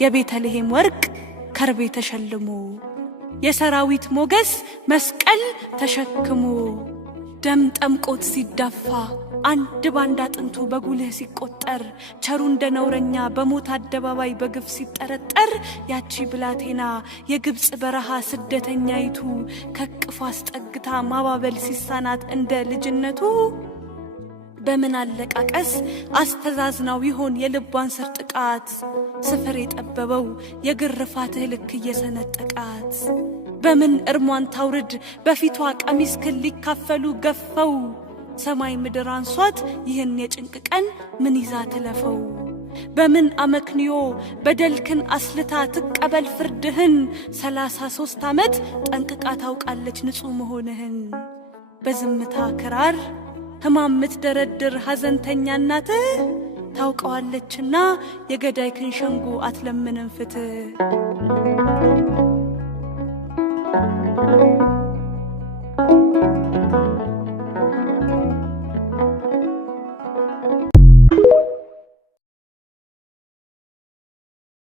የቤተልሔም ወርቅ ከርቤ ተሸልሞ የሰራዊት ሞገስ መስቀል ተሸክሞ ደም ጠምቆት ሲዳፋ አንድ ባንድ አጥንቱ በጉልህ ሲቆጠር ቸሩ እንደ ነውረኛ በሞት አደባባይ በግፍ ሲጠረጠር ያቺ ብላቴና የግብጽ በረሃ ስደተኛይቱ ከቅፏ አስጠግታ ማባበል ሲሳናት እንደ ልጅነቱ በምን አለቃቀስ አስተዛዝናው ይሆን የልቧን ስር ጥቃት ስፍር የጠበበው የግርፋትህ ልክ እየሰነጠቃት በምን እርሟን ታውርድ በፊቷ ቀሚስ ክል ሊካፈሉ ገፈው ሰማይ ምድር አንሷት ይህን የጭንቅ ቀን ምን ይዛ ትለፈው በምን አመክንዮ በደልክን አስልታ ትቀበል ፍርድህን 33 ዓመት ጠንቅቃ ታውቃለች ንጹሕ መሆንህን በዝምታ ክራር ሕማም ምትደረድር ሐዘንተኛ እናትህ ታውቀዋለችና የገዳይክን ሸንጎ አትለምንም ፍትህ